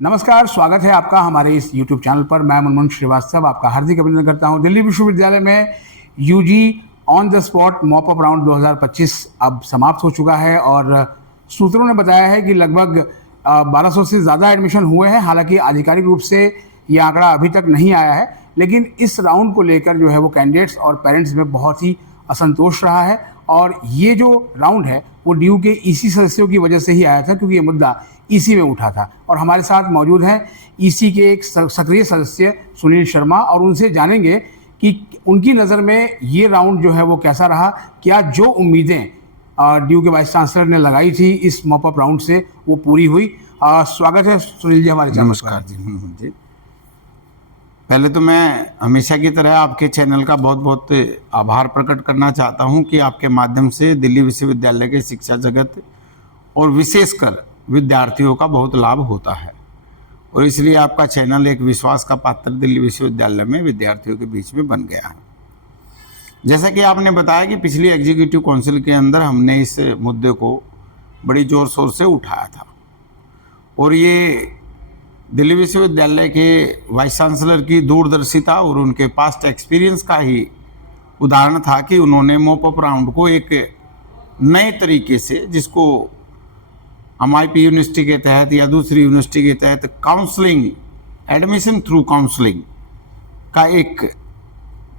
नमस्कार, स्वागत है आपका हमारे इस YouTube चैनल पर। मैं मनमोहन श्रीवास्तव आपका हार्दिक अभिनंदन करता हूं। दिल्ली विश्वविद्यालय में UG on the spot mop up round 2025 अब समाप्त हो चुका है और सूत्रों ने बताया है कि लगभग 1200 से ज़्यादा एडमिशन हुए हैं। हालांकि आधिकारिक रूप से ये आंकड़ा अभी तक नहीं आया है, लेकिन इस राउंड को लेकर जो है वो कैंडिडेट्स और पेरेंट्स में बहुत ही असंतोष रहा है। और ये जो राउंड है वो ड्यू के ईसी सदस्यों की वजह से ही आया था, क्योंकि ये मुद्दा ईसी में उठा था। और हमारे साथ मौजूद हैं ईसी के एक सक्रिय सदस्य सुनील शर्मा, और उनसे जानेंगे कि उनकी नज़र में ये राउंड जो है वो कैसा रहा। क्या जो उम्मीदें ड्यू के वाइस चांसलर ने लगाई थी इस मॉप अप राउंड से वो पूरी हुई। स्वागत है सुनील जी हमारे चैनल। नमस्कार जी। पहले तो मैं हमेशा की तरह आपके चैनल का बहुत बहुत आभार प्रकट करना चाहता हूं कि आपके माध्यम से दिल्ली विश्वविद्यालय के शिक्षा जगत और विशेषकर विद्यार्थियों का बहुत लाभ होता है, और इसलिए आपका चैनल एक विश्वास का पात्र दिल्ली विश्वविद्यालय में विद्यार्थियों के बीच में बन गया है। जैसा कि आपने बताया कि पिछली एग्जीक्यूटिव काउंसिल के अंदर हमने इस मुद्दे को बड़ी जोर शोर से उठाया था, और ये दिल्ली विश्वविद्यालय के वाइस चांसलर की दूरदर्शिता और उनके पास्ट एक्सपीरियंस का ही उदाहरण था कि उन्होंने मॉप अप राउंड को एक नए तरीके से, जिसको MIP यूनिवर्सिटी के तहत या दूसरी यूनिवर्सिटी के तहत काउंसलिंग, एडमिशन थ्रू काउंसलिंग का एक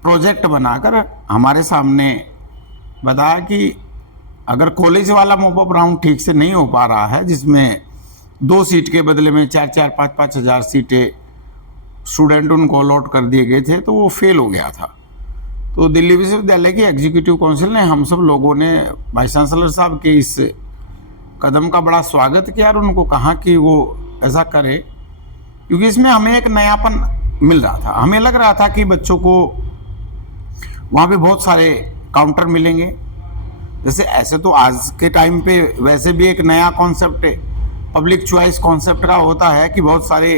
प्रोजेक्ट बनाकर हमारे सामने बताया कि अगर कॉलेज वाला मॉप अप राउंड ठीक से नहीं हो पा रहा है, जिसमें 2 सीट के बदले में 4-4, 5-5 हज़ार सीटें स्टूडेंट उनको अलॉट कर दिए गए थे, तो वो फेल हो गया था। तो दिल्ली विश्वविद्यालय की एग्जीक्यूटिव काउंसिल ने, हम सब लोगों ने वाइस चांसलर साहब के इस कदम का बड़ा स्वागत किया और उनको कहा कि वो ऐसा करें, क्योंकि इसमें हमें एक नयापन मिल रहा था। हमें लग रहा था कि बच्चों को वहाँ पे बहुत सारे काउंटर मिलेंगे। जैसे ऐसे तो आज के टाइम पे वैसे भी एक नया कॉन्सेप्ट पब्लिक चॉइस कॉन्सेप्ट का होता है कि बहुत सारे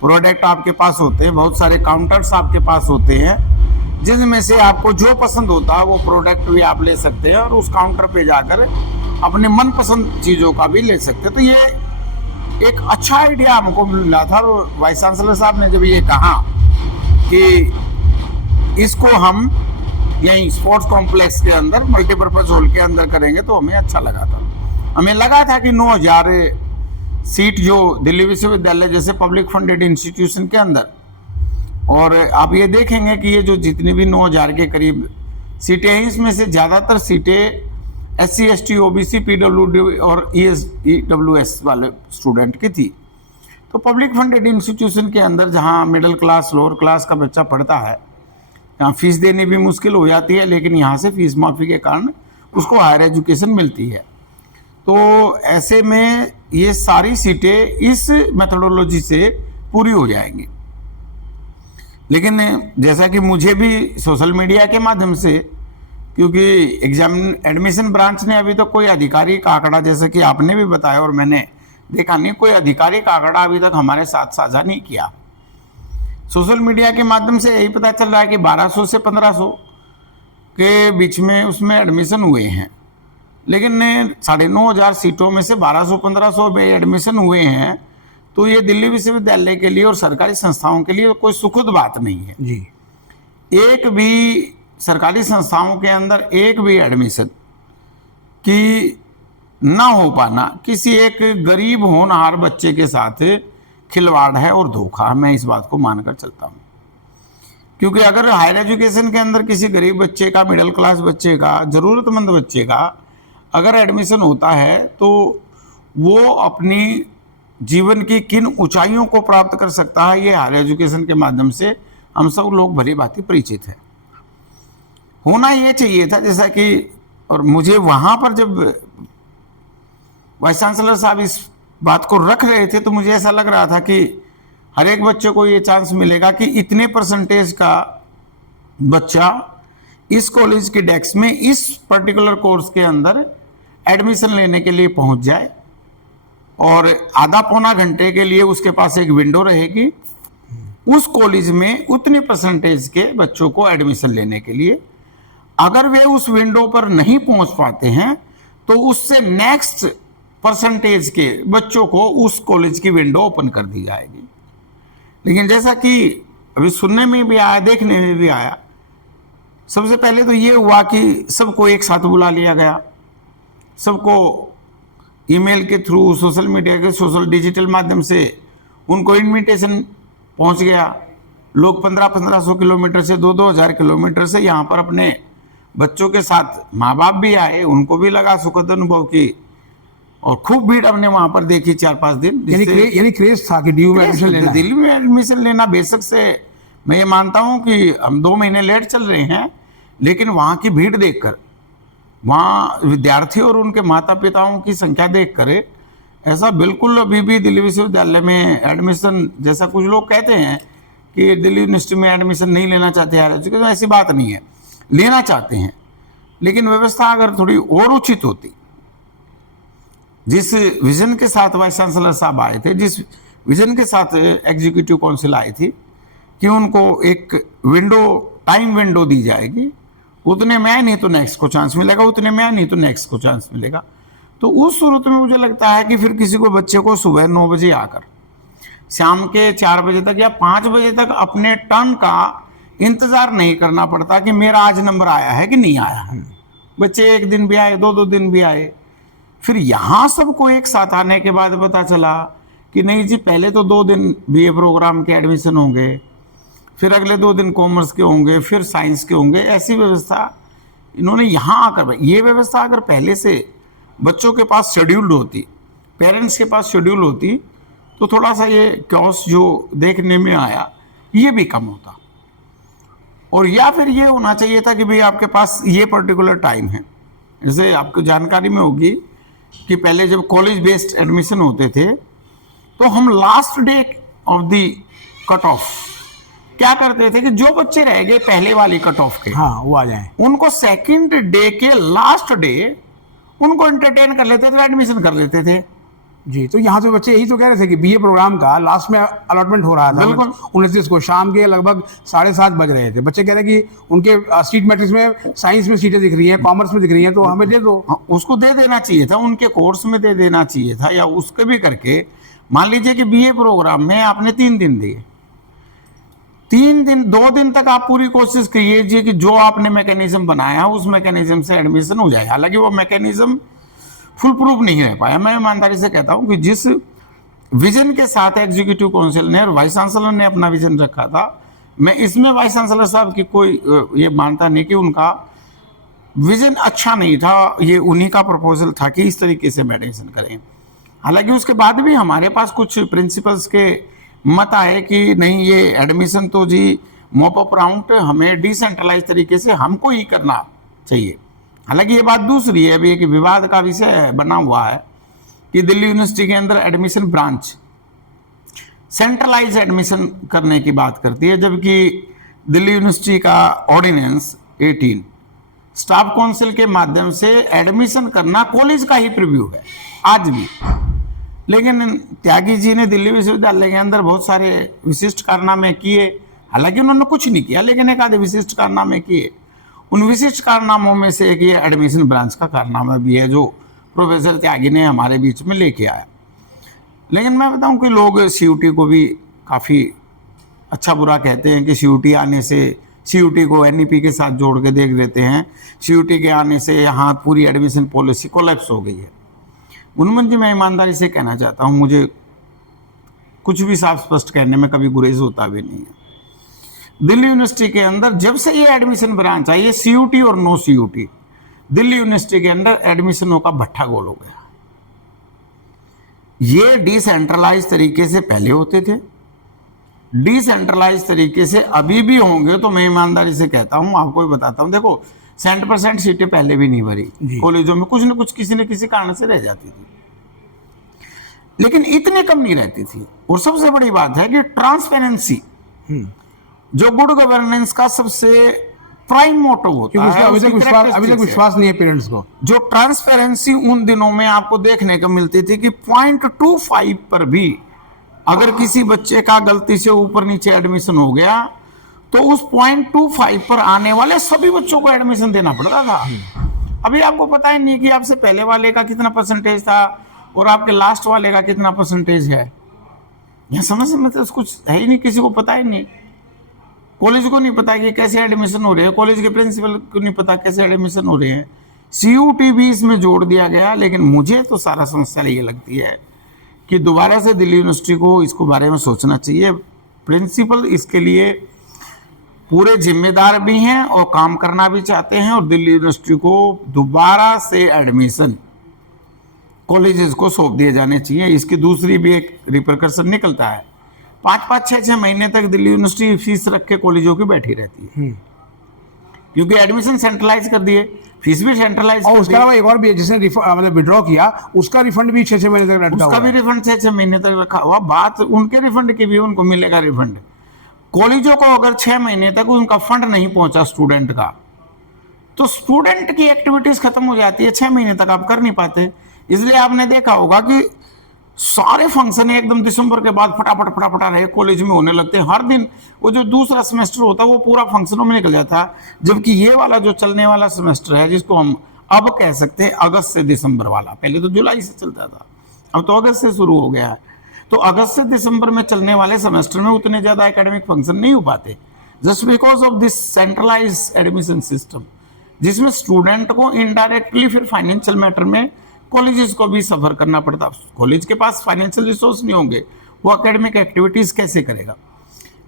प्रोडक्ट आपके पास होते हैं, बहुत सारे काउंटर्स आपके पास होते हैं, जिनमें से आपको जो पसंद होता है वो प्रोडक्ट भी आप ले सकते हैं और उस काउंटर पे जाकर अपने मनपसंद चीज़ों का भी ले सकते हैं। तो ये एक अच्छा आइडिया हमको मिल रहा था। और वाइस चांसलर साहब ने जब ये कहा कि इसको हम यहीं स्पोर्ट्स कॉम्प्लेक्स के अंदर मल्टीपर्पज़ हॉल के अंदर करेंगे, तो हमें अच्छा लगा था। हमें लगा था कि 9,000 सीट जो दिल्ली विश्वविद्यालय जैसे पब्लिक फंडेड इंस्टीट्यूशन के अंदर, और आप ये देखेंगे कि ये जो जितनी भी 9,000 के करीब सीटें हैं, इसमें से ज़्यादातर सीटें SC ST OBC PWD और EWS वाले स्टूडेंट की थी। तो पब्लिक फंडेड इंस्टीट्यूशन के अंदर जहाँ मिडिल क्लास, लोअर क्लास का बच्चा पढ़ता है, यहाँ फीस देनी भी मुश्किल हो जाती है, लेकिन यहाँ से फीस माफ़ी के कारण उसको हायर एजुकेशन मिलती है। तो ऐसे में ये सारी सीटें इस मेथोडोलॉजी से पूरी हो जाएंगी। लेकिन जैसा कि मुझे भी सोशल मीडिया के माध्यम से, क्योंकि एग्जाम एडमिशन ब्रांच ने अभी तक कोई आधिकारिक आंकड़ा, जैसे कि आपने भी बताया और मैंने देखा नहीं, कोई आधिकारिक आंकड़ा अभी तक हमारे साथ साझा नहीं किया। सोशल मीडिया के माध्यम से यही पता चल रहा है कि 1200 से 1500 के बीच में उसमें एडमिशन हुए हैं, लेकिन 9,500 सीटों में से 1200-1500 में एडमिशन हुए हैं। तो ये दिल्ली विश्वविद्यालय के लिए और सरकारी संस्थाओं के लिए कोई सुखद बात नहीं है जी। एक भी सरकारी संस्थाओं के अंदर एक भी एडमिशन की ना हो पाना किसी एक गरीब होनहार बच्चे के साथ खिलवाड़ है और धोखा। मैं इस बात को मानकर चलता हूँ, क्योंकि अगर हायर एजुकेशन के अंदर किसी गरीब बच्चे का, मिडिल क्लास बच्चे का, ज़रूरतमंद बच्चे का अगर एडमिशन होता है, तो वो अपनी जीवन की किन ऊंचाइयों को प्राप्त कर सकता है, ये हायर एजुकेशन के माध्यम से हम सब लोग भली भांति परिचित हैं। होना ये चाहिए था, जैसा कि, और मुझे वहाँ पर जब वाइस चांसलर साहब इस बात को रख रहे थे, तो मुझे ऐसा लग रहा था कि हर एक बच्चे को ये चांस मिलेगा कि इतने परसेंटेज का बच्चा इस कॉलेज के डेस्क में इस पर्टिकुलर कोर्स के अंदर एडमिशन लेने के लिए पहुंच जाए, और आधा पौना घंटे के लिए उसके पास एक विंडो रहेगी उस कॉलेज में उतने परसेंटेज के बच्चों को एडमिशन लेने के लिए। अगर वे उस विंडो पर नहीं पहुंच पाते हैं, तो उससे नेक्स्ट परसेंटेज के बच्चों को उस कॉलेज की विंडो ओपन कर दी जाएगी। लेकिन जैसा कि अभी सुनने में भी आया, देखने में भी आया, सबसे पहले तो ये हुआ कि सबको एक साथ बुला लिया गया, सबको ईमेल के थ्रू, सोशल मीडिया के सोशल डिजिटल माध्यम से उनको इनविटेशन पहुंच गया। लोग 1500 किलोमीटर से 2000 किलोमीटर से यहाँ पर अपने बच्चों के साथ, माँ बाप भी आए, उनको भी लगा सुखद अनुभव की, और खूब भीड़ हमने वहां पर देखी 4-5 दिन। यानी क्रेज था कि डीयू में एडमिशन लेना, दिल्ली में एडमिशन लेना। बेशक से मैं ये मानता हूं कि हम 2 महीने लेट चल रहे हैं, लेकिन वहां की भीड़ देखकर, वहाँ विद्यार्थी और उनके माता पिताओं की संख्या देखकर ऐसा बिल्कुल अभी भी दिल्ली विश्वविद्यालय में एडमिशन, जैसा कुछ लोग कहते हैं कि दिल्ली यूनिवर्सिटी में एडमिशन नहीं लेना चाहते यार, तो ऐसी बात नहीं है, लेना चाहते हैं। लेकिन व्यवस्था अगर थोड़ी और उचित होती, जिस विजन के साथ वाइस चांसलर साहब आए थे, जिस विजन के साथ एग्जीक्यूटिव काउंसिल आई थी कि उनको एक विंडो, टाइम विंडो दी जाएगी, उतने में नहीं तो नेक्स्ट को चांस मिलेगा, उतने में नहीं तो नेक्स्ट को चांस मिलेगा, तो उस सूरत में मुझे लगता है कि फिर किसी को, बच्चे को सुबह 9 बजे आकर शाम के 4 बजे तक या 5 बजे तक अपने टर्न का इंतजार नहीं करना पड़ता कि मेरा आज नंबर आया है कि नहीं आया है। बच्चे 1 दिन भी आए, 2 दिन भी आए, फिर यहाँ सबको एक साथ आने के बाद पता चला कि नहीं जी, पहले तो 2 दिन बीए प्रोग्राम के एडमिशन होंगे, फिर अगले 2 दिन कॉमर्स के होंगे, फिर साइंस के होंगे। ऐसी व्यवस्था इन्होंने यहाँ आकर, ये व्यवस्था अगर पहले से बच्चों के पास शेड्यूल्ड होती, पेरेंट्स के पास शेड्यूल होती, तो थोड़ा सा ये क्योस जो देखने में आया ये भी कम होता। और या फिर ये होना चाहिए था कि भाई आपके पास ये पर्टिकुलर टाइम है। जैसे आपको जानकारी में होगी कि पहले जब कॉलेज बेस्ड एडमिशन होते थे तो हम last day of the cut off क्या करते थे कि जो बच्चे रह गए पहले वाली कट ऑफ के, हाँ, वो आ जाए, उनको सेकंड डे के लास्ट डे उनको एंटरटेन कर लेते थे, एडमिशन कर लेते थे। जी। तो यहाँ तो बच्चे यही तो कह रहे थे कि बीए प्रोग्राम का लास्ट में अलॉटमेंट हो रहा था, बिल्कुल 29 को शाम के लगभग 7:30 बज रहे थे। बच्चे कह रहे हैं कि उनके सीट मैट्रिक्स में साइंस में सीटें दिख रही हैं, कॉमर्स में दिख रही हैं, तो हमें दे दो। उसको दे देना चाहिए था, उनके कोर्स में दे देना चाहिए था, या उसके भी करके मान लीजिए कि बीए प्रोग्राम में आपने 3 दिन दिए, 3 दिन 2 दिन तक आप पूरी कोशिश कीजिए कि जो आपने मैकेनिज्म बनाया उस मैकेनिज्म से एडमिशन हो जाए। हालांकि वो मैकेनिज्म फुल प्रूफ नहीं रह पाया। मैं ईमानदारी से कहता हूं कि जिस विजन के साथ एग्जीक्यूटिव काउंसिल ने और वाइस चांसलर ने अपना विजन रखा था, मैं इसमें वाइस चांसलर साहब की कोई ये मानता नहीं कि उनका विजन अच्छा नहीं था, ये उन्हीं का प्रपोजल था कि इस तरीके से एडमिशन करें। हालांकि उसके बाद भी हमारे पास कुछ प्रिंसिपल्स के मत आए कि नहीं, ये एडमिशन तो जी मॉप अप राउंड हमें डिसेंट्रलाइज तरीके से हमको ही करना चाहिए। हालांकि ये बात दूसरी है, अभी एक विवाद का विषय बना हुआ है कि दिल्ली यूनिवर्सिटी के अंदर एडमिशन ब्रांच सेंट्रलाइज एडमिशन करने की बात करती है, जबकि दिल्ली यूनिवर्सिटी का ऑर्डिनेंस 18 स्टाफ काउंसिल के माध्यम से एडमिशन करना कॉलेज का ही प्रीव्यू है आज भी। लेकिन त्यागी जी ने दिल्ली विश्वविद्यालय के अंदर बहुत सारे विशिष्ट कारनामे किए, हालांकि उन्होंने कुछ नहीं किया, लेकिन एक आधे विशिष्ट कारनामे किए। उन विशिष्ट कारनामों में से एक ये एडमिशन ब्रांच का कारनामा भी है जो प्रोफेसर त्यागी ने हमारे बीच में लेके आया। लेकिन मैं बताऊं कि लोग सीयूटी को भी काफ़ी अच्छा बुरा कहते हैं कि सीयूटी आने से, सीयूटी को एनईपी के साथ जोड़ के देख देते हैं, सीयूटी के आने से यहाँ पूरी एडमिशन पॉलिसी कोलैप्स हो गई है। मुनमुन जी, मैं ईमानदारी से कहना चाहता हूँ, मुझे कुछ भी साफ स्पष्ट कहने में कभी गुरेज होता भी नहीं है। दिल्ली यूनिवर्सिटी के अंदर जब से ये एडमिशन ब्रांच आई है, सीयूटी और नो सीयूटी, दिल्ली यूनिवर्सिटी के अंदर एडमिशनों का भट्ठा गोल हो गया। ये डिसेंट्रलाइज तरीके से पहले होते थे, डिसेंट्रलाइज तरीके से अभी भी होंगे। तो मैं ईमानदारी से कहता हूं, आपको भी बताता हूं, देखो 100% सीटें पहले भी नहीं भरी कॉलेजों में, कुछ न कुछ किसी न किसी कारण से रह जाती थी, लेकिन इतने कम नहीं रहती थी। और सबसे बड़ी बात है कि ट्रांसपेरेंसी जो गुड गवर्नेंस का सबसे प्राइम मोटो होता है, अभी तक विश्वास नहीं है पेरेंट्स को। जो ट्रांसपेरेंसी उन दिनों में आपको देखने को मिलती थी कि 0.25 पर भी अगर किसी बच्चे का गलती से ऊपर नीचे एडमिशन हो गया तो उस 0.25 पर आने वाले सभी बच्चों को एडमिशन देना पड़ता था। अभी आपको पता ही नहीं कि आपसे पहले वाले का कितना परसेंटेज था और आपके लास्ट वाले का कितना परसेंटेज है। यह समझ में तो कुछ है ही नहीं, किसी को पता ही नहीं। कॉलेज को नहीं पता कि कैसे एडमिशन हो रहे हैं, कॉलेज के प्रिंसिपल को नहीं पता कैसे एडमिशन हो रहे हैं। CUT भी इसमें जोड़ दिया गया, लेकिन मुझे तो सारा समस्या ये लगती है कि दोबारा से दिल्ली यूनिवर्सिटी को इसको बारे में सोचना चाहिए। प्रिंसिपल इसके लिए पूरे जिम्मेदार भी हैं और काम करना भी चाहते हैं, और दिल्ली यूनिवर्सिटी को दोबारा से एडमिशन कॉलेजेस को सौंप दिए जाने चाहिए। इसकी दूसरी भी एक रिपरकशन निकलता है, 5-5, 6-6 महीने तक दिल्ली यूनिवर्सिटी फीस रख के कॉलेजों की बैठी रहती है, क्योंकि एडमिशन सेंट्रलाइज कर दिए, फीस भी सेंट्रलाइज और कर उसके दी। अलावा एक और भी है, जिसने मतलब विड्रॉ किया उसका रिफंड भी 6-6 महीने तक लटका उसका हुआ भी है। रिफंड 6-6 महीने तक रखा हुआ। बात उनके रिफंड की भी, उनको मिलेगा रिफंड। कॉलेजों को अगर 6 महीने तक उनका फंड नहीं पहुंचा स्टूडेंट का, तो स्टूडेंट की एक्टिविटीज खत्म हो जाती है, 6 महीने तक आप कर नहीं पाते। इसलिए आपने देखा होगा कि सारे फंक्शन एकदम दिसंबर के बाद फटाफट फटाफट रहे कॉलेज में होने लगते हैं। हर दिन वो जो दूसरा सेमेस्टर होता है वो पूरा फंक्शनों में निकल जाता है, जबकि ये वाला जो चलने वाला सेमेस्टर है, जिसको हम अब कह सकते हैं अगस्त से दिसंबर वाला, पहले तो जुलाई से चलता था, अब तो अगस्त से शुरू हो गया है। तो अगस्त से दिसंबर में चलने वाले सेमेस्टर में उतने ज्यादा एकेडमिक फंक्शन नहीं हो पाते, just because of this centralise admission system, जिसमें स्टूडेंट को इनडायरेक्टली फिर फाइनेंशियल मैटर में कॉलेजेस को भी सफर करना पड़ता। कॉलेज के पास फाइनेंशियल रिसोर्स नहीं होंगे, वो एकेडमिक एक्टिविटीज कैसे करेगा।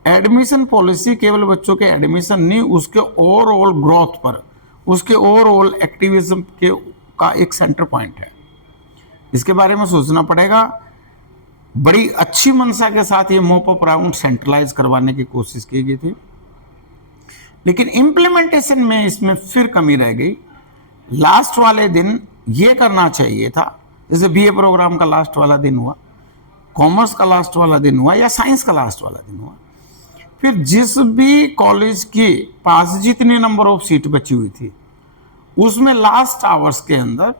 एडमिशन पॉलिसी केवल बच्चों के एडमिशन नहीं, उसके ओवरऑल ग्रोथ पर, उसके ओवरऑल एक्टिविज्म के का एक सेंटर पॉइंट है। इसके बारे में सोचना पड़ेगा। बड़ी अच्छी मंशा के साथ ये मॉप अप राउंड सेंट्रलाइज करवाने की कोशिश की गई थी, लेकिन इम्प्लीमेंटेशन में इसमें फिर कमी रह गई। लास्ट वाले दिन ये करना चाहिए था, जैसे BA प्रोग्राम का लास्ट वाला दिन हुआ, कॉमर्स का लास्ट वाला दिन हुआ, या साइंस का लास्ट वाला दिन हुआ। फिर जिस भी कॉलेज के पास जितने नंबर ऑफ सीट बची हुई थी, उसमें लास्ट आवर्स के अंदर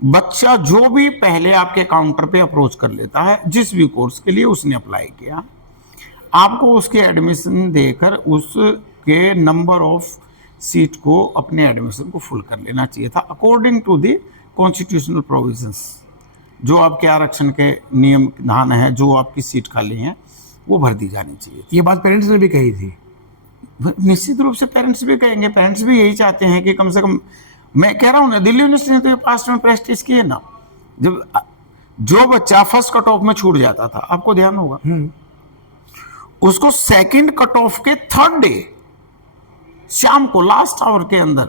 बच्चा जो भी पहले आपके काउंटर पे अप्रोच कर लेता है, जिस भी कोर्स के लिए उसने अप्लाई किया, आपको उसके एडमिशन देकर उसके नंबर ऑफ सीट को, अपने एडमिशन को फुल कर लेना चाहिए था, according to the constitutional provisions. जो आपके आरक्षण के नियम विधान है, जो आपकी सीट खाली है, वो भर दी जानी चाहिए। ये बात पेरेंट्स ने भी कही थी। निश्चित रूप से पेरेंट्स भी कहेंगे, पेरेंट्स भी यही चाहते हैं कि कम से कम, मैं कह रहा हूँ ना, दिल्ली यूनिवर्सिटी ने तो ये पास्ट में प्रैक्टिस की है ना, जब जो बच्चा फर्स्ट कट ऑफ में छूट जाता था, आपको ध्यान होगा, उसको सेकंड कट ऑफ के थर्ड डे शाम को लास्ट आवर के अंदर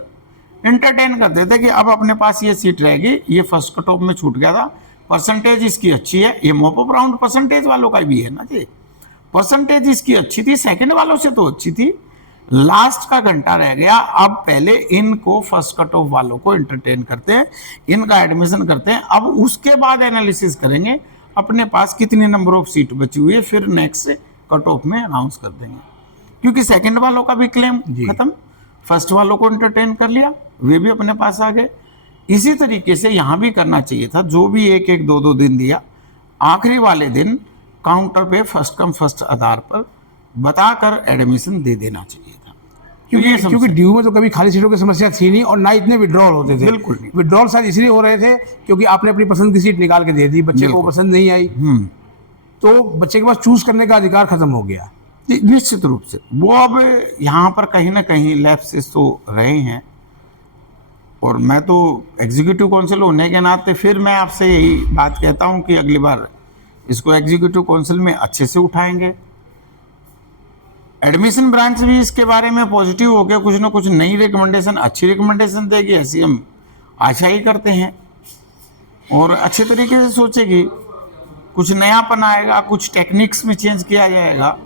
एंटरटेन कर देते कि अब अपने पास ये सीट रहेगी, ये फर्स्ट कट ऑफ में छूट गया था, परसेंटेज इसकी अच्छी है। ये मॉप अप राउंड परसेंटेज वालों का भी है ना जी, परसेंटेज इसकी अच्छी थी, सेकंड वालों से तो अच्छी थी, लास्ट का घंटा रह गया, अब पहले इनको फर्स्ट कट ऑफ वालों को एंटरटेन करते हैं, इनका एडमिशन करते हैं, अब उसके बाद एनालिसिस करेंगे अपने पास कितने नंबर ऑफ सीट बची हुई है, फिर नेक्स्ट कट ऑफ में अनाउंस कर देंगे। क्योंकि सेकंड वालों का भी क्लेम खत्म, फर्स्ट वालों को एंटरटेन कर लिया, वे भी अपने पास आ गए। इसी तरीके से यहाँ भी करना चाहिए था, जो भी 1-1, 2-2 दिन दिया, आखिरी वाले दिन काउंटर पे फर्स्ट कम फर्स्ट आधार पर बताकर एडमिशन दे देना चाहिए था। क्योंकि ड्यू में तो कभी खाली सीटों की समस्या थी नहीं, और ना इतने विड्रॉल होते थे। बिल्कुल नहीं। विड्रॉल शायद इसलिए हो रहे थे क्योंकि आपने अपनी पसंद की सीट निकाल के दे दी, बच्चे को पसंद नहीं आई, तो बच्चे के पास चूज करने का अधिकार खत्म हो गया। निश्चित रूप से वो अब यहाँ पर कहीं ना कहीं लैप्सेस तो रहे हैं, और मैं तो एग्जीक्यूटिव काउंसिल होने के नाते फिर मैं आपसे यही बात कहता हूँ कि अगली बार इसको एग्जीक्यूटिव काउंसिल में अच्छे से उठाएंगे। एडमिशन ब्रांच भी इसके बारे में पॉजिटिव होकर कुछ ना कुछ नई रिकमेंडेशन, अच्छी रिकमेंडेशन देगी, ऐसी हम आशा ही करते हैं, और अच्छे तरीके से सोचेगी, कुछ नयापन आएगा, कुछ टेक्निक्स में चेंज किया जाएगा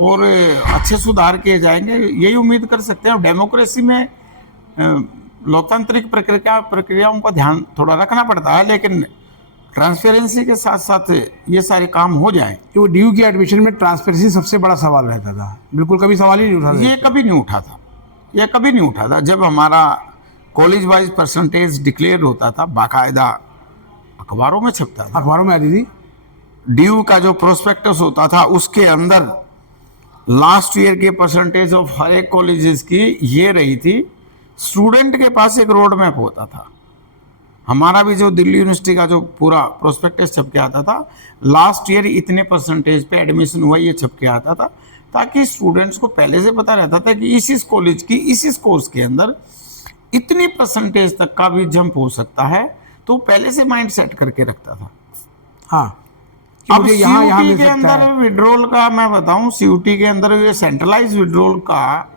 और अच्छे सुधार किए जाएंगे, यही उम्मीद कर सकते हैं। डेमोक्रेसी में लोकतांत्रिक प्रक्रियाओं का ध्यान थोड़ा रखना पड़ता है, लेकिन ट्रांसपेरेंसी के साथ साथ ये सारे काम हो जाएं। तो ड्यू की एडमिशन में ट्रांसपेरेंसी सबसे बड़ा सवाल रहता था, बिल्कुल कभी सवाल ही नहीं उठा था। ये कभी नहीं उठा था, ये कभी नहीं उठा था। जब हमारा कॉलेज वाइज परसेंटेज डिक्लेयर होता था, बाकायदा अखबारों में छपता था, अखबारों में आती थी, ड्यू का जो प्रोस्पेक्टस होता था उसके अंदर लास्ट ईयर के परसेंटेज ऑफ हर एक कॉलेजेस की ये रही थी। स्टूडेंट के पास एक रोड मैप होता था हमारा भी जो दिल्ली यूनिवर्सिटी का जो पूरा प्रोस्पेक्टस छप के आता था, लास्ट ईयर इतने परसेंटेज पे एडमिशन हुआ, ये छप के आता था, ताकि स्टूडेंट्स को पहले से पता रहता था कि इस कॉलेज की इस कोर्स के अंदर इतनी परसेंटेज तक का भी जंप हो सकता है, तो पहले से माइंड सेट करके रखता था। हाँ, कि अब मुझे यहाँ सीयूटी मिल के सकता अंदर है। विड्रॉल का मैं बताऊं, सीयूटी के अंदर ये सेंट्रलाइज विड्रॉल का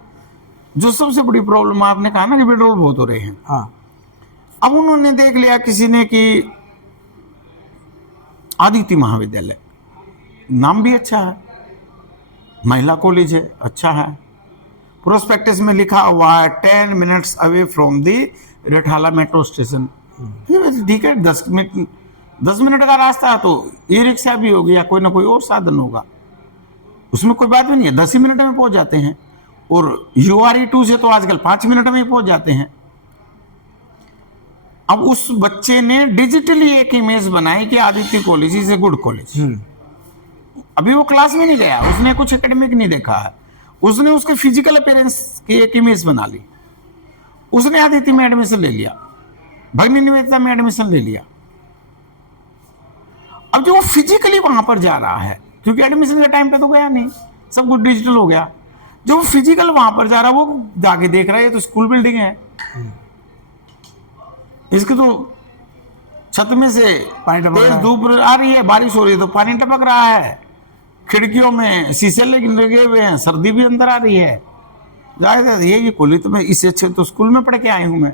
जो सबसे बड़ी प्रॉब्लम आपने कहा ना कि विड्रॉल बहुत हो रहे हैं। हाँ, अब उन्होंने देख लिया किसी ने कि आदित्य महाविद्यालय, नाम भी अच्छा है, महिला कॉलेज है, अच्छा है, प्रोस्पेक्टस में लिखा हुआ है 10 minutes away from the Rithala metro station. ठीक है, 10 मिनट का रास्ता है, तो ई रिक्शा भी होगी या कोई ना कोई और साधन होगा, उसमें कोई बात भी नहीं है, 10 ही मिनट में पहुंच जाते हैं। और URE2 से तो आजकल 5 मिनट में ही पहुंच जाते हैं। अब उस बच्चे ने डिजिटली एक इमेज बनाई कि Aditya college is a good college. अभी वो क्लास में नहीं गया, उसने कुछ एकेडमिक नहीं देखा है, उसने उसके फिजिकल अपीयरेंस की एक इमेज बना ली, उसने आदित्य में एडमिशन ले लिया, भगनी निवेदिता में एडमिशन ले लिया। अब जो वो फिजिकली वहां पर जा रहा है, क्योंकि एडमिशन के टाइम पे तो गया नहीं, सब कुछ डिजिटल हो गया, जो फिजिकल वहां पर जा रहा है वो जाके देख रहा है ये तो स्कूल बिल्डिंग है, इसकी तो छत में से तेज धूप आ रही है, बारिश हो रही है तो पानी टपक रहा है, खिड़कियों में शीशे लगे हुए हैं, सर्दी भी अंदर आ रही है, जाहिर ये कॉलेज तो मैं इससे अच्छे तो स्कूल में पढ़ के आए हूं मैं।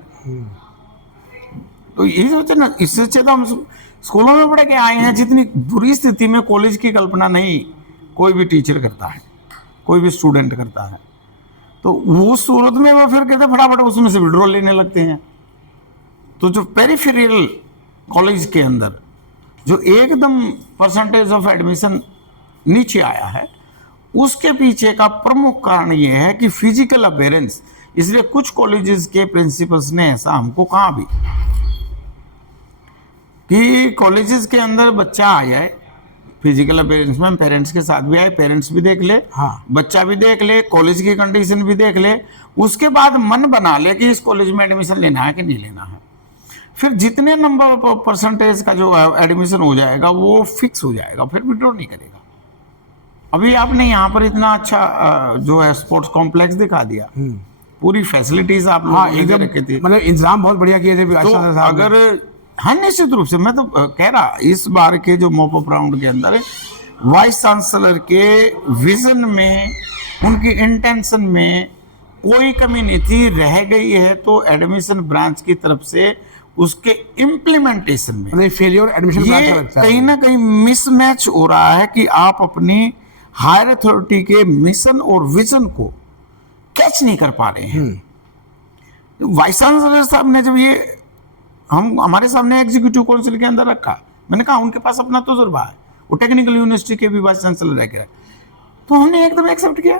तो यही सोचे ना, इससे अच्छे तो हम स्कूलों में पढ़ के आए हैं। जितनी बुरी स्थिति में कॉलेज की कल्पना नहीं कोई भी टीचर करता है, कोई भी स्टूडेंट करता है, तो वो सूरत में वो फिर कहते फटाफट उसमें से विड्रॉल लेने लगते हैं। तो जो पेरिफेरल कॉलेज के अंदर जो एकदम परसेंटेज ऑफ एडमिशन नीचे आया है, उसके पीछे का प्रमुख कारण यह है कि फिजिकल अपीयरेंस। इसलिए कुछ कॉलेजेस के प्रिंसिपल्स ने ऐसा हमको कहा भी कि कॉलेजेस के अंदर बच्चा आ जाए फिजिकल अपीयरेंस में, पेरेंट्स के साथ भी आए, पेरेंट्स भी देख ले, हाँ, बच्चा भी देख ले, कॉलेज की कंडीशन भी देख ले, उसके बाद मन बना ले कि इस कॉलेज में एडमिशन लेना है कि नहीं लेना है। फिर जितने नंबर परसेंटेज का जो एडमिशन हो जाएगा वो फिक्स हो जाएगा, फिर विड्रॉ नहीं करेगा। अभी आपने यहाँ पर इतना अच्छा जो है स्पोर्ट्स कॉम्प्लेक्स दिखा दिया, पूरी फैसिलिटीज आप हाँ, लोगों ने एकदम रखी थी, मतलब इंतजाम बहुत बढ़िया किए थे तो अगर हाँ निश्चित रूप से मैं तो कह रहा, इस बार के जो मॉप अप राउंड के अंदर वाइस चांसलर के विजन में, उनकी इंटेंशन में कोई कमी नहीं थी, रह गई है तो एडमिशन ब्रांच की तरफ से उसके इम्प्लीमेंटेशन में मतलब फेलियर एडमिशन ये कहीं ना कहीं मिसमैच हो रहा है कि आप अपनी हायर अथॉरिटी के मिशन और विजन को कैच नहीं कर पा रहे हैं। वाइस चांसलर साहब ने जब ये हमारे सामने एग्जीक्यूटिव काउंसिल के अंदर रखा, मैंने कहा उनके पास अपना तजुर्बा है, वो टेक्निकल यूनिवर्सिटी के भी वाइस चांसलर रह गए, तो हमने एकदम एक्सेप्ट किया,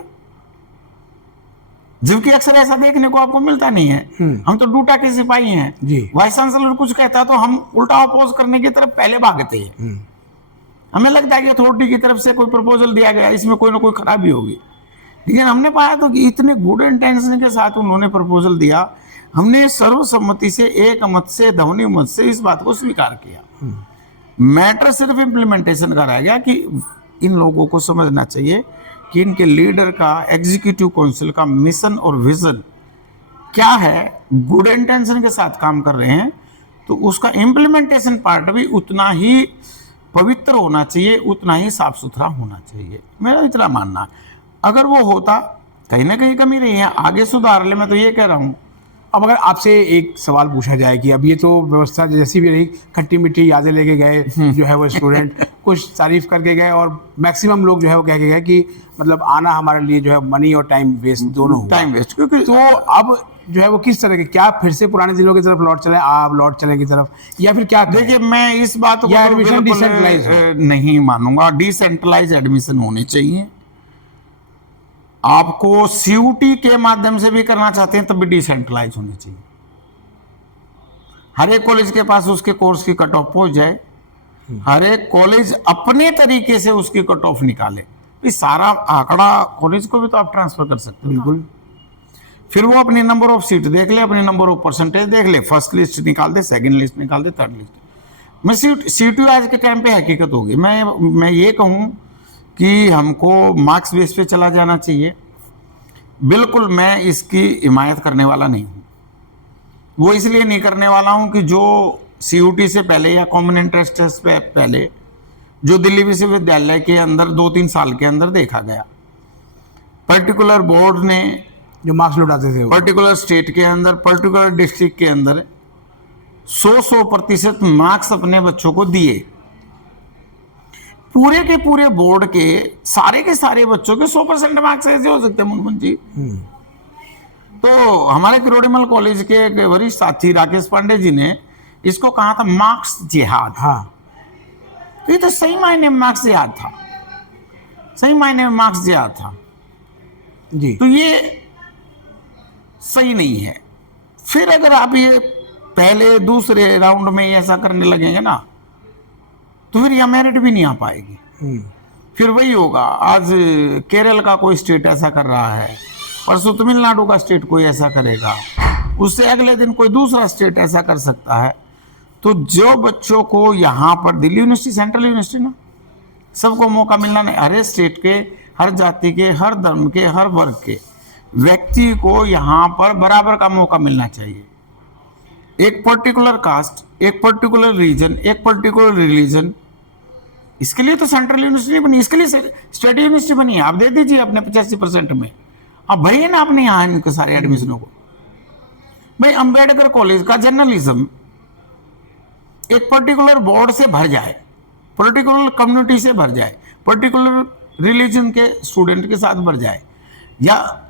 जबकि अक्सर ऐसा देखने को आपको मिलता नहीं है। हम तो डूटा के सिपाही हैं जी, वाइस चांसलर कुछ कहता तो हम उल्टा अपोज करने की तरफ पहले भागते हैं। हमें लगता है कि अथॉरिटी की तरफ से कोई प्रपोजल दिया गया, इसमें कोई ना कोई खराबी होगी, लेकिन हमने पाया तो कि इतने गुड इंटेंशन के साथ उन्होंने प्रपोजल दिया, हमने सर्वसम्मति से, एक मत से, ध्वनि मत से इस बात को स्वीकार किया। मैटर सिर्फ इम्प्लीमेंटेशन का रह गया कि इन लोगों को समझना चाहिए कि इनके लीडर का, एग्जीक्यूटिव काउंसिल का मिशन और विजन क्या है, गुड इंटेंशन के साथ काम कर रहे हैं, तो उसका इम्प्लीमेंटेशन पार्ट भी उतना ही पवित्र होना चाहिए, उतना ही साफ सुथरा होना चाहिए, मेरा इतना मानना। अगर वो होता, कहीं ना कहीं कमी रही है, आगे सुधार ले, मैं तो ये कह रहा हूँ। अब अगर आपसे एक सवाल पूछा जाए कि अब ये तो व्यवस्था जैसी भी रही, खट्टी मीठी यादें लेके गए जो है वो स्टूडेंट, कुछ तारीफ करके गए, और मैक्सिमम लोग जो है वो कह के गए कि मतलब आना हमारे लिए जो है मनी और टाइम वेस्ट दोनों हुआ। टाइम वेस्ट, क्योंकि तो अब जो है वो किस तरह के, क्या फिर से पुराने दिनों की तरफ लौट चले, आप लौट चले की तरफ, या फिर क्या? देखिए, मैं इस बात को या एडमिशन डिसेंट्रलाइज नहीं मानूंगा। डिसेंट्रलाइज एडमिशन होने चाहिए। आपको सीयूटी के माध्यम से भी करना चाहते हैं तब भी डिसेंट्रलाइज होनी चाहिए। हर एक कॉलेज के पास उसके कोर्स की कट ऑफ पहुंच जाए, हर एक कॉलेज अपने तरीके से उसकी कट ऑफ निकाले। इस सारा आंकड़ा कॉलेज को भी तो आप ट्रांसफर कर सकते हो। बिल्कुल। फिर वो अपनी नंबर ऑफ सीट देख ले, अपनी नंबर ऑफ परसेंटेज देख ले, फर्स्ट लिस्ट निकाल दे, सेकंड लिस्ट निकाल दे, थर्ड लिस्ट। मैं सीट आज के टाइम पे हकीकत होगी। मैं ये कहूँ कि हमको मार्क्स बेस पे चला जाना चाहिए, बिल्कुल मैं इसकी हिमायत करने वाला नहीं हूँ। वो इसलिए नहीं करने वाला हूँ कि जो CUT से पहले या कॉमन एंट्रेंस टेस्ट पे पहले जो दिल्ली विश्वविद्यालय के अंदर 2-3 साल के अंदर देखा गया, पर्टिकुलर बोर्ड ने जो मार्क्स लौटाते थे पर्टिकुलर स्टेट के अंदर, पर्टिकुलर डिस्ट्रिक्ट के अंदर 100% मार्क्स अपने बच्चों को दिए। पूरे के पूरे बोर्ड के सारे बच्चों के 100% मार्क्स ऐसे हो सकते हैं मुनमुन जी? तो हमारे किरोड़ीमल कॉलेज के एक वरिष्ठ साथी राकेश पांडे जी ने इसको कहा था मार्क्स जिहाद। हाँ, तो ये तो सही मायने में मार्क्स जिहाद था, सही मायने में मार्क्स जिहाद था। जी। तो ये सही नहीं है। फिर अगर आप ये पहले दूसरे राउंड में ऐसा करने लगेंगे ना, तो फिर यह मेरिट भी नहीं आ पाएगी। फिर वही होगा, आज केरल का कोई स्टेट ऐसा कर रहा है, परसों तमिलनाडु का स्टेट कोई ऐसा करेगा, उससे अगले दिन कोई दूसरा स्टेट ऐसा कर सकता है। तो जो बच्चों को यहाँ पर दिल्ली यूनिवर्सिटी सेंट्रल यूनिवर्सिटी ना, सबको मौका मिलना नहीं, हर स्टेट के, हर जाति के, हर धर्म के, हर वर्ग के व्यक्ति को यहाँ पर बराबर का मौका मिलना चाहिए। एक पर्टिकुलर कास्ट, एक पर्टिकुलर रीजन, एक पर्टिकुलर रिलीजन, इसके लिए तो सेंट्रल यूनिवर्सिटी बनी, इसके लिए स्टेट यूनिवर्सिटी बनी है। आप दे दीजिए अपने 85% में, आप भरिए ना अपने यहाँ इनके सारे एडमिशनों को। भाई अंबेडकर कॉलेज का जर्नलिज्म एक पर्टिकुलर बोर्ड से भर जाए, पर्टिकुलर कम्युनिटी से भर जाए, पर्टिकुलर रिलीजन के स्टूडेंट के साथ भर जाए, या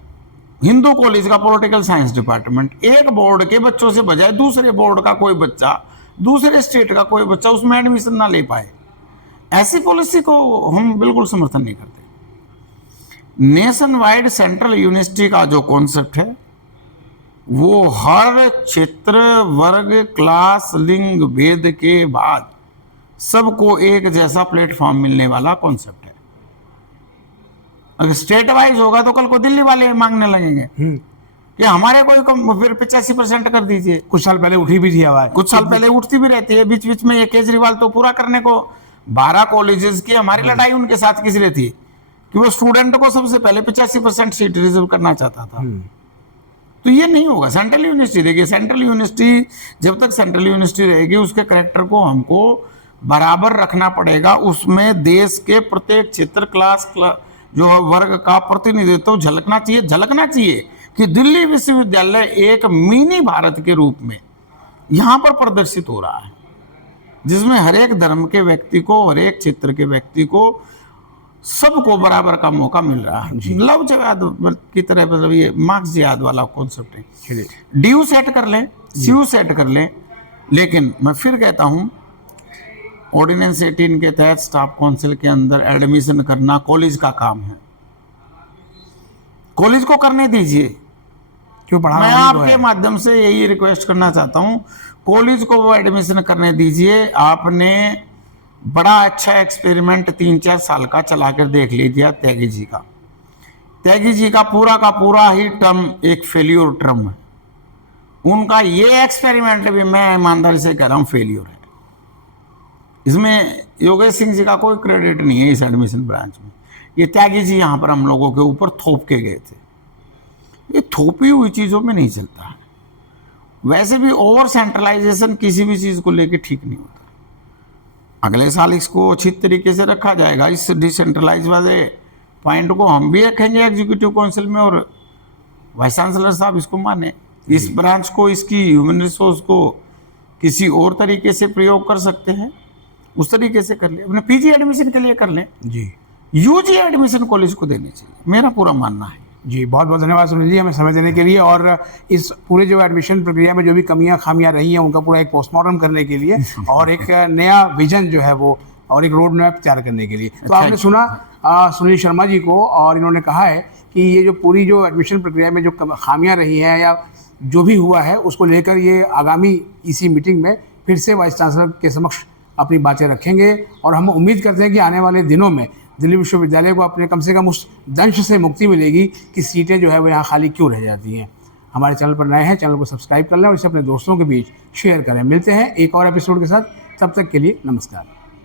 हिंदू कॉलेज का पॉलिटिकल साइंस डिपार्टमेंट एक बोर्ड के बच्चों से बजाय दूसरे बोर्ड का कोई बच्चा, दूसरे स्टेट का कोई बच्चा उसमें एडमिशन ना ले पाए, ऐसी पॉलिसी को हम बिल्कुल समर्थन नहीं करते। नेशन वाइड सेंट्रल यूनिवर्सिटी का जो कॉन्सेप्ट है वो हर क्षेत्र, वर्ग, क्लास, लिंग भेद के बाद सबको एक जैसा प्लेटफॉर्म मिलने वाला कॉन्सेप्ट है। अगर स्टेट वाइज होगा तो कल को दिल्ली वाले मांगने लगेंगे कि हमारे कोई फिर 85% कर दीजिए। कुछ साल पहले उठी भी थी आवाज, कुछ साल पहले उठती भी रहती है, बीच बीच में ये केजरीवाल तो पूरा करने को 12 कॉलेजेस की हमारी लड़ाई उनके साथ किस लिए थी कि वो स्टूडेंट को सबसे पहले 85% सीट रिजर्व करना चाहता था। तो ये नहीं होगा। सेंट्रल यूनिवर्सिटी, देखिए सेंट्रल यूनिवर्सिटी जब तक सेंट्रल यूनिवर्सिटी रहेगी उसके कैरेक्टर को हमको बराबर रखना पड़ेगा। उसमें देश के प्रत्येक क्षेत्र, क्लास जो वर्ग का प्रतिनिधित्व झलकना चाहिए कि दिल्ली विश्वविद्यालय एक मिनी भारत के रूप में यहाँ पर प्रदर्शित हो रहा है, जिसमें हर एक धर्म के व्यक्ति को, हर एक क्षेत्र के व्यक्ति को, सबको बराबर का मौका मिल रहा है। लव जिहाद की तरह, मतलब ये मार्क्स जिहाद वाला कॉन्सेप्ट है। ड्यू सेट कर लें, सीयू सेट कर लें, लेकिन मैं फिर कहता हूँ ऑर्डिनेंस 18 के तहत स्टाफ काउंसिल के अंदर एडमिशन करना कॉलेज का काम है, कॉलेज को करने दीजिए। क्यों पढ़ाना? मैं आपके माध्यम से यही रिक्वेस्ट करना चाहता हूँ, कॉलेज को वो एडमिशन करने दीजिए। आपने बड़ा अच्छा एक्सपेरिमेंट 3-4 साल का चला कर देख लीजिए त्यागी जी का। त्यागी जी का पूरा ही टर्म एक फेल्योर टर्म है। उनका ये एक्सपेरिमेंट भी मैं ईमानदारी से कह रहा हूँ फेल्योर है। इसमें योगेश सिंह जी का कोई क्रेडिट नहीं है इस एडमिशन ब्रांच में। ये त्यागी जी यहाँ पर हम लोगों के ऊपर थोप के गए थे। ये थोपी हुई चीज़ों में नहीं चलता है। वैसे भी ओवर सेंट्रलाइजेशन किसी भी चीज़ को लेके ठीक नहीं होता। अगले साल इसको अच्छी तरीके से रखा जाएगा। इस डिसेंट्रलाइज वाले पॉइंट को हम भी रखेंगे एग्जीक्यूटिव काउंसिल में, और वाइस चांसलर साहब इसको माने। इस ब्रांच को, इसकी ह्यूमन रिसोर्स को किसी और तरीके से प्रयोग कर सकते हैं, उस तरीके से कर ले। अपने पीजी एडमिशन के लिए कर लें जी, यूजी एडमिशन कॉलेज को देनी चाहिए, मेरा पूरा मानना है। जी बहुत बहुत धन्यवाद सुनील जी हमें समय देने के लिए, और इस पूरे जो एडमिशन प्रक्रिया में जो भी कमियां खामियां रही हैं उनका पूरा एक पोस्टमार्टम करने के लिए और एक नया विजन जो है वो और एक रोड मैप तैयार करने के लिए। तो आपने सुना सुनील शर्मा जी को, और इन्होंने कहा है कि ये जो पूरी जो एडमिशन प्रक्रिया में जो खामियां रही हैं या जो भी हुआ है उसको लेकर ये आगामी इसी मीटिंग में फिर से वाइस चांसलर के समक्ष अपनी बातें रखेंगे, और हम उम्मीद करते हैं कि आने वाले दिनों में दिल्ली विश्वविद्यालय को अपने कम से कम उस दंश से मुक्ति मिलेगी कि सीटें जो है वो यहाँ खाली क्यों रह जाती हैं। हमारे चैनल पर नए हैं, चैनल को सब्सक्राइब कर लें और इसे अपने दोस्तों के बीच शेयर करें। मिलते हैं एक और एपिसोड के साथ, तब तक के लिए नमस्कार।